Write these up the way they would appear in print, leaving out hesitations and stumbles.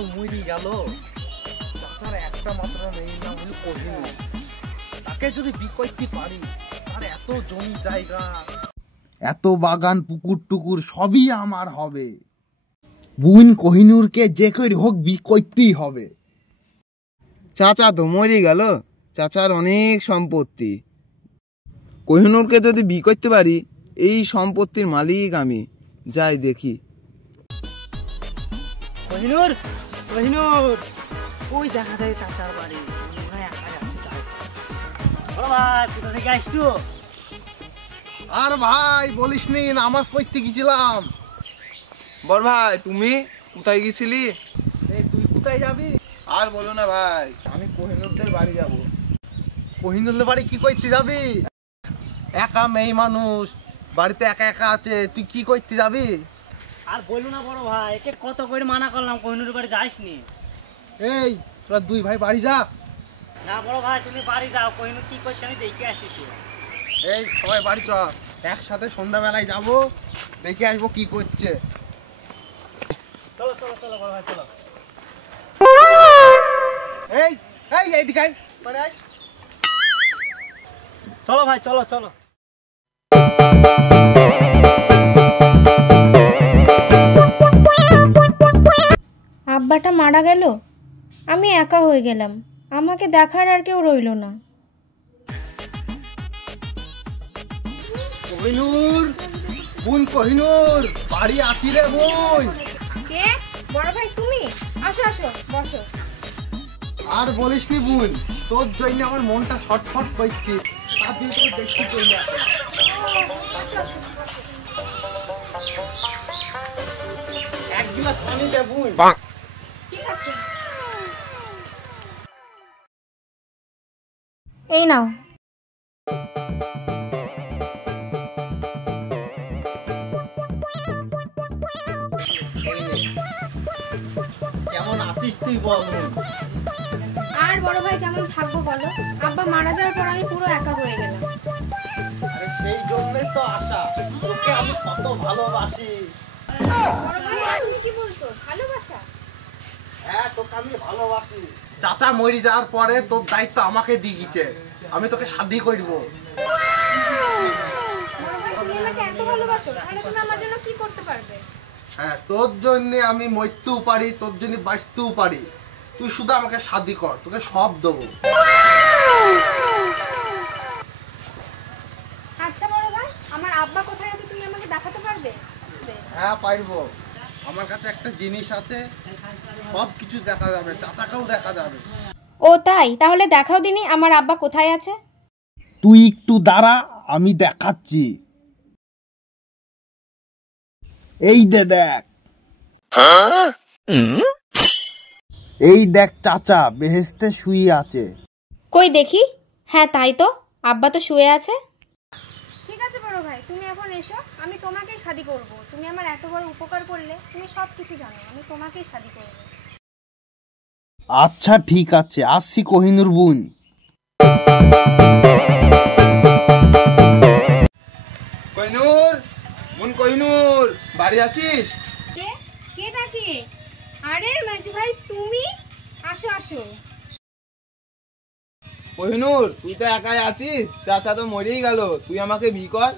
তো মরি গেল, চাচার একটা মাত্র নেই না হলো কোহিনূর। তাকে যদি বিকইতে পারি, তার এত জমি জায়গা, এত বাগান পুকুর টুকুর সবই আমার হবে। বোন কোহিনূরকে যে করে হোক বিকইতেই হবে। চাচা তো মরে গেল, চাচার অনেক সম্পত্তি। কোহিনূরকে যদি বিয়ে করতে পারি, এই সম্পত্তির মালিক আমি। যাই দেখি। কোহিনূর, কোহিনূর, ওই দেখা যায় চাচার বাড়ি। একা যাচ্ছে, চাই। ও ভাই, কোথা থেকে আসছো? আর ভাই বলিস নি, নামাজ পড়তে গেছিলাম। বড় ভাই, তুমি কোথায় গেছিলি? এই তুই কোথায় যাবি? আর বলো না ভাই, আমি কোহিনূরদের বাড়ি যাব। কোহিনূরের বাড়ি কি করতে যাবি? একা মেয়ে মানুষ, বাড়িতে একা একা আছে, তুই কি করতে যাবি? আর বললো না বড় ভাই, একে কত করে মানা করলাম কোহিনূরের বাড়ি যাইসনি। এই তোরা দুই ভাই বাড়ি যা। না বড় ভাই, তুমি বাড়ি যাও, কোহিনূর কি করছে আমি দেখে আসিছি। এই সবাই বাড়ি চ, একসাথে সন্ধ্যাবেলায় যাব, দেখে আসবো কি করছে। চলো চলো চলো বড় ভাই, চলো। এই এই এইদিকে আয়, বাড়ি আয়। চলো ভাই, চলো চলো। আব্বাটা মারা গেল, আমি একা হয়ে গেলাম, আমাকে দেখার আর কেউ রইল না। কোহিনূর, বোন কোহিনূর, বাড়ি আছি রে বোন। কে? বড় ভাই তুমি? আসো আসো, বসো। আর বলিস নি বোন, তোর জন্য আমার মনটা ছটফট করছে, তার জন্য তোকে দেখতে চাই না। এক গ্লাস পানি দে বোন। ঠিক আছে, এই নাও। কেমন আছিস তুই বল বোন? আর বড় ভাই কেমন থাকবো বলো, আব্বা মারা যাওয়ার পর আমি পুরো একা হয়ে গেলাম। আরে সেই জন্যই তো আশা, তোকে আমি কত ভালোবাসি। বড় ভাই তুমি কি বলছো, ভালোবাসা? হ্যাঁ, তোকে আমি ভালোবাসি। চাচা মরে যাওয়ার পরে তোর দায়িত্ব আমাকে দিয়ে গেছে, আমি তোকে শাদি করবো। তুমি আমাকে এত ভালোবাসো, তাহলে তুমি আমার জন্য কি করতে পারবে? হ্যাঁ, তোর জন্য আমি মরতেও পারি, তোর জন্য বাঁচতেও পারি। তুই শুধু আমাকে শাদি কর, তোকে সব দেবো। আচ্ছা বড় ভাই, আমার আব্বা কোথায় আছে তুমি আমাকে দেখাতে পারবে? হ্যাঁ পারবো, আমার কাছে একটা জিনিস আছে, সব কিছু দেখা যাবে, চাচাকেও দেখা যাবে। ও তাই, তাহলে দেখাও দিনি আমার আব্বা কোথায় আছে। তুই একটু দাঁড়া, আমি দেখাচ্ছি। এই দে দেখ, এই দেখ চাচা বেহেশতে শুয়ে আছে। কই দেখি। হ্যাঁ তাই তো, আব্বা তো শুয়ে আছে। ঠিক আছে বড় ভাই, তুমি এখন এসো, আমি তোমাকেই শাদি করব। তুমি আমার এত বড় উপকার করলে, তুমি সব কিছু জানো, আমি তোমাকেই শাদি করব। আচ্ছা ঠিক আছে, আসছি কোহিনূর বোন। কোহিনূর, বোন কোহিনূর, বাড়ি আছিস? কে? কে ডাকে? আরে মাঝি ভাই তুমি, আসো আসো। কোহিনূর, তুই তো একাই আছিস, চাচা তো মরেই গেল, তুই আমাকে বিয়ে কর।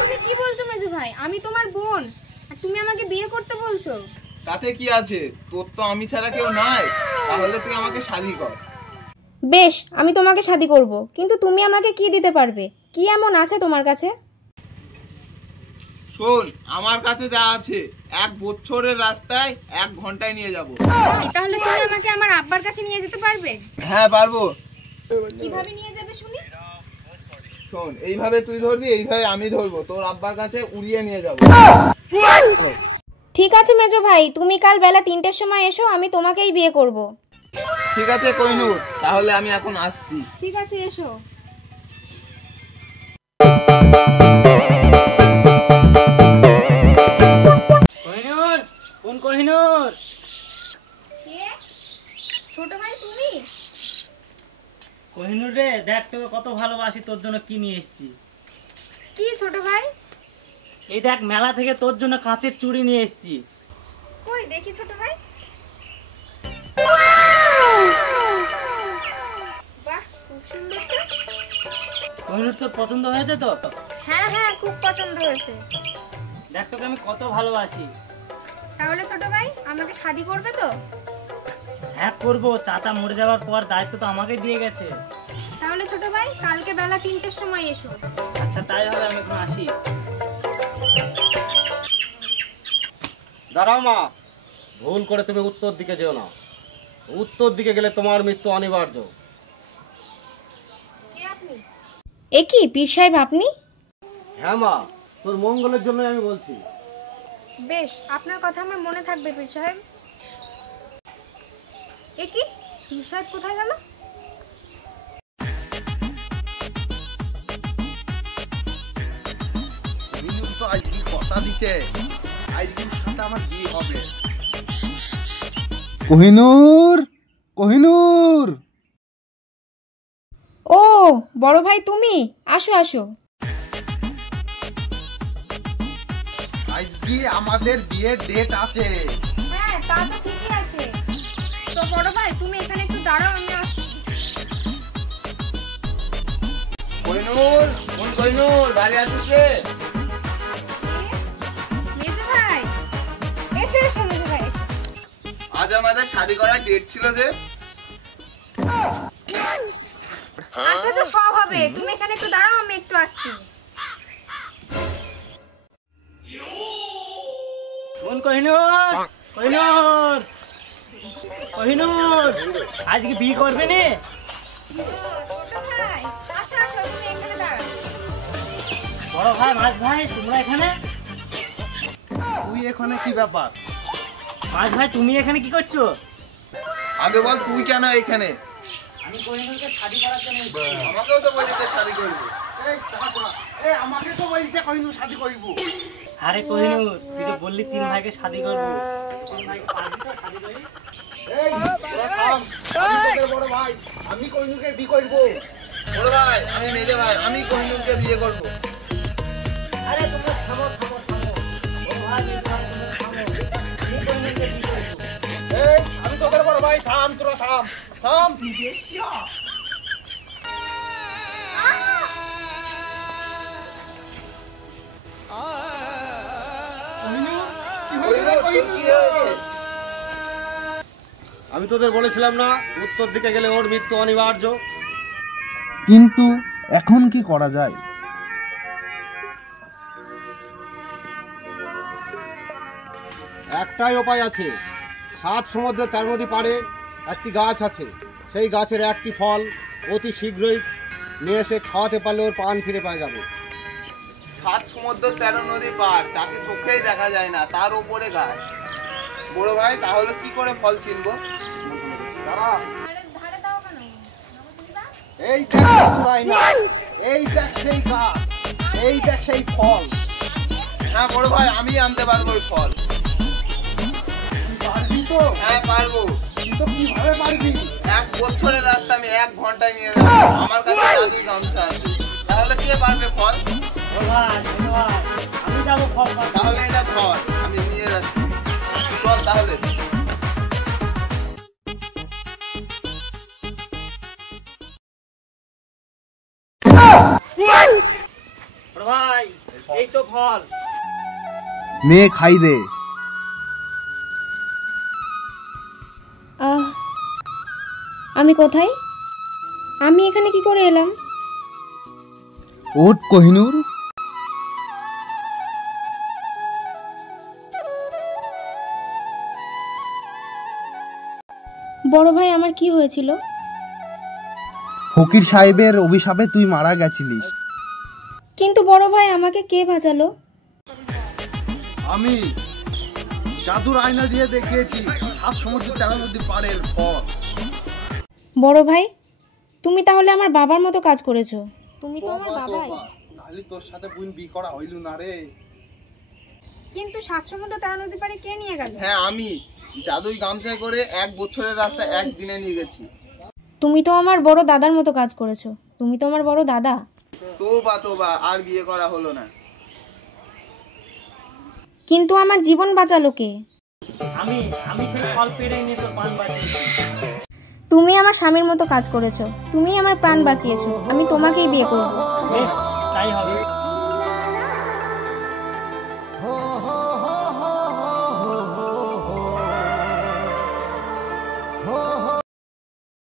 তুমি কি বলছো মেজু ভাই, আমি তোমার বোন, আর তুমি আমাকে বিয়ে করতে বলছো? তাতে কি আছে, তোর তো আমি ছাড়া কেউ নাই, তাহলে তুই আমাকে শাদি কর। বেশ, আমি তোমাকে শাদি করব, কিন্তু তুমি আমাকে কি দিতে পারবে? কি এমন আছে তোমার কাছে? শোন, আমার কাছে যা আছে 1 বছরের রাস্তায় 1 ঘন্টায় নিয়ে যাব। তাহলে তুমি আমাকে আমার আব্বার কাছে নিয়ে যেতে পারবে? হ্যাঁ পারবো। কিভাবে নিয়ে যাবে শুনি? শোন, এইভাবে তুই ধরবি, এইভাবে আমি ধরবো, তোর আব্বার কাছে উড়িয়ে নিয়ে যাব। ঠিক আছে মেজো ভাই, তুমি কাল বেলা 3টের সময় এসো, আমি তোমাকেই বিয়ে করব। ঠিক আছে কোহিনূর, তাহলে আমি এখন আসছি। ঠিক আছে, এসো। কোহিনূর, কোন কোহিনূর? কে? ছোট ভাই তুমি? কোহিনূর রে, দেখ তোকে কত ভালোবাসি, তোর জন্য কি নিয়ে এসেছি। কি ছোট ভাই? এই দেখ, মেলা থেকে তোর জন্য কাঁচের চুড়ি নিয়ে এসেছি। কই দেখি ছোট ভাই। কোহিনূর তোর পছন্দ হয়েছে তো? হ্যাঁ হ্যাঁ, খুব পছন্দ হয়েছে। দেখ তোকে আমি কত ভালোবাসি। তাহলে ছোট ভাই আমাকে শাদি করবে তো? হ্যাঁ করবো, চাচা মরে যাওয়ার পর দায়িত্ব তো আমাকে দিয়ে গেছে। তাহলে ছোট ভাই কালকে বেলা 3টের সময় এসো। আচ্ছা তাই হবে, আমি এখন আসি। দাঁড়াও মা, ভুল করে তুমি উত্তর দিকে যেও না। উত্তর দিকে গেলে তোমার মৃত্যু অনিবার্য। কে আপনি? এ কি পীর সাহেব আপনি? হ্যাঁ মা, তোর মঙ্গলের জন্যই আমি বলছি। বেশ, আপনার কথা আমার মনে থাকবে পীর সাহেব। এ কি, পীর সাহেব কোথায় গেল? কোহিনূর তো আজকে কথা দিচ্ছে, আজকের সাথে আমার বিয়ে হবে। কোহিনূর, কোহিনূর। ও বড় ভাই তুমি, আসো আসো। আজকে আমাদের বিয়ের ডেট আছে। হ্যাঁ তা তো ঠিকই আছে। তো বড় ভাই তুমি এখানে একটু দাঁড়াও, আমি আসছি। কোহিনূর, কোন কোহিনূর, বাড়ি আসিস রে? মেজো ভাই এসো এসো, মেজো ভাই এসো। আজ আমাদের শাদি করার ডেট ছিল যে। আচ্ছা আচ্ছা সব হবে, তুমি এখানে একটু দাঁড়াও, আমি একটু আসছি। কোন কোহিনূর? কোহিনূর, কোহিনূর, আজকে বিয়ে করবে নি? ছোট ভাই আসো আসো, তুমি এখানে দাঁড়াও। বড় ভাই, মাঝ ভাই, তোমরা এখানে? তুই এখানে কি ব্যাপার? মাঝ ভাই তুমি এখানে কি করছো? আগে বল তুই কেন এখানে? আমি কোহিনূরকে শাদি করার জন্য এসেছি। আমাকেও তো বলি যে শাদি করবি। এই টাকা, এই আমাকে তো বলছে কোহিনূর শাদি করিব। আরে কোহিনূর, তুই তো বললি 3 ভাইকে শাদি করবো। 3 ভাইকে পারবি তো শাদি করি? এই তোরা থাম, আমি তোদের বড় ভাই, আমি কোহিনূরকে বিয়ে করব। বড় ভাই, আমি মেজে ভাই, আমি কোহিনূরকে বিয়ে করবো। আরে তোমরা থামো থামো থামো। ও ভাই, মেয়ে ভাই, তোমরা থামো। আমি কোহিনূরকে বিয়ে করবো। এই আমি তোদের বড় ভাই, থাম তোরা থাম, থাম। কোহিনূর, তোর কি হয়েছে? আমি তোদের বলেছিলাম না, উত্তর দিকে গেলে ওর মৃত্যু অনিবার্য। কিন্তু এখন কি করা যায়? একটাই উপায় আছে। 7 সমুদ্রের 13 নদী পাড়ে একটি গাছ আছে। সেই গাছের একটি ফল অতি শীঘ্রই নিয়ে এসে খাওয়াতে পারলে ওর প্রাণ ফিরে পাওয়া যাবে। 7 সমুদ্র 13 নদী পার, তাকে চোখেই দেখা যায় না, তার উপরে গাছ। বড় ভাই, তাহলে কি করে ফল চিনবো? দাঁড়া, আরে ধারে দাও কেন? নবদ্বীপা? এই দেখ তোরাই না, এই দেখ সেই গাছ, এই দেখ সেই ফল। হ্যাঁ বড় ভাই, আমি আনতে পারবো ওই ফল। তুই পারবি তো? হ্যাঁ পারবো। কিন্তু কিভাবে পারবি? 1 বছরের রাস্তা আমি 1 ঘন্টায় নিয়ে যাবো। আমার কাছে জাদুই গামছা আছে। তাহলে কে পারবে ফল? ও ভাই, ছোট ভাই, আমি যাবো ফল পাড়তে। তাহলে এটা ধর, আমি নিয়ে যাচ্ছি। চল তাহলে। ছোট ভাই, এই তো ফল। নে খাই দে। আমি কোথায়? আমি এখানে কি করে এলাম? ওঠ কোহিনূর। বড় ভাই আমার কি হয়েছিল? ফকির সাহেবের অভিশাপে তুই মারা গেছিলিস। কিন্তু বড় ভাই আমাকে কে বাঁচালো? আমি জাদুর আয়না দিয়ে দেখিয়েছি 7 সমুদ্র 13 নদী পাড়ের ফল। বড় ভাই তুমি তাহলে আমার বাবার মতো কাজ করেছো। তুমি তো আমার বাবাই। তাহলে তোর সাথে বোন বিয়ে করা হইল না রে। কিন্তু 7 সমুদ্র 13 নদী পাড়ে কে নিয়ে গেল? হ্যাঁ আমি জাদুই গামছায় করে 1 বছরের রাস্তা 1 দিনে নিয়ে গেছি। তুমি তো আমার বড় দাদার মতো কাজ করেছো। তুমি তো আমার বড় দাদা। তোবা, আর বিয়ে করা হলো না। কিন্তু আমার জীবন বাঁচালো কে? আমি সেই ফল পেড়ে নিয়ে তোর পান বাঁচিয়েছি। তুমি আমার স্বামীর মতো কাজ করেছো, তুমি আমার প্রাণ বাঁচিয়েছো, আমি তোমাকেই বিয়ে করবো। বেশ, তাই হবে।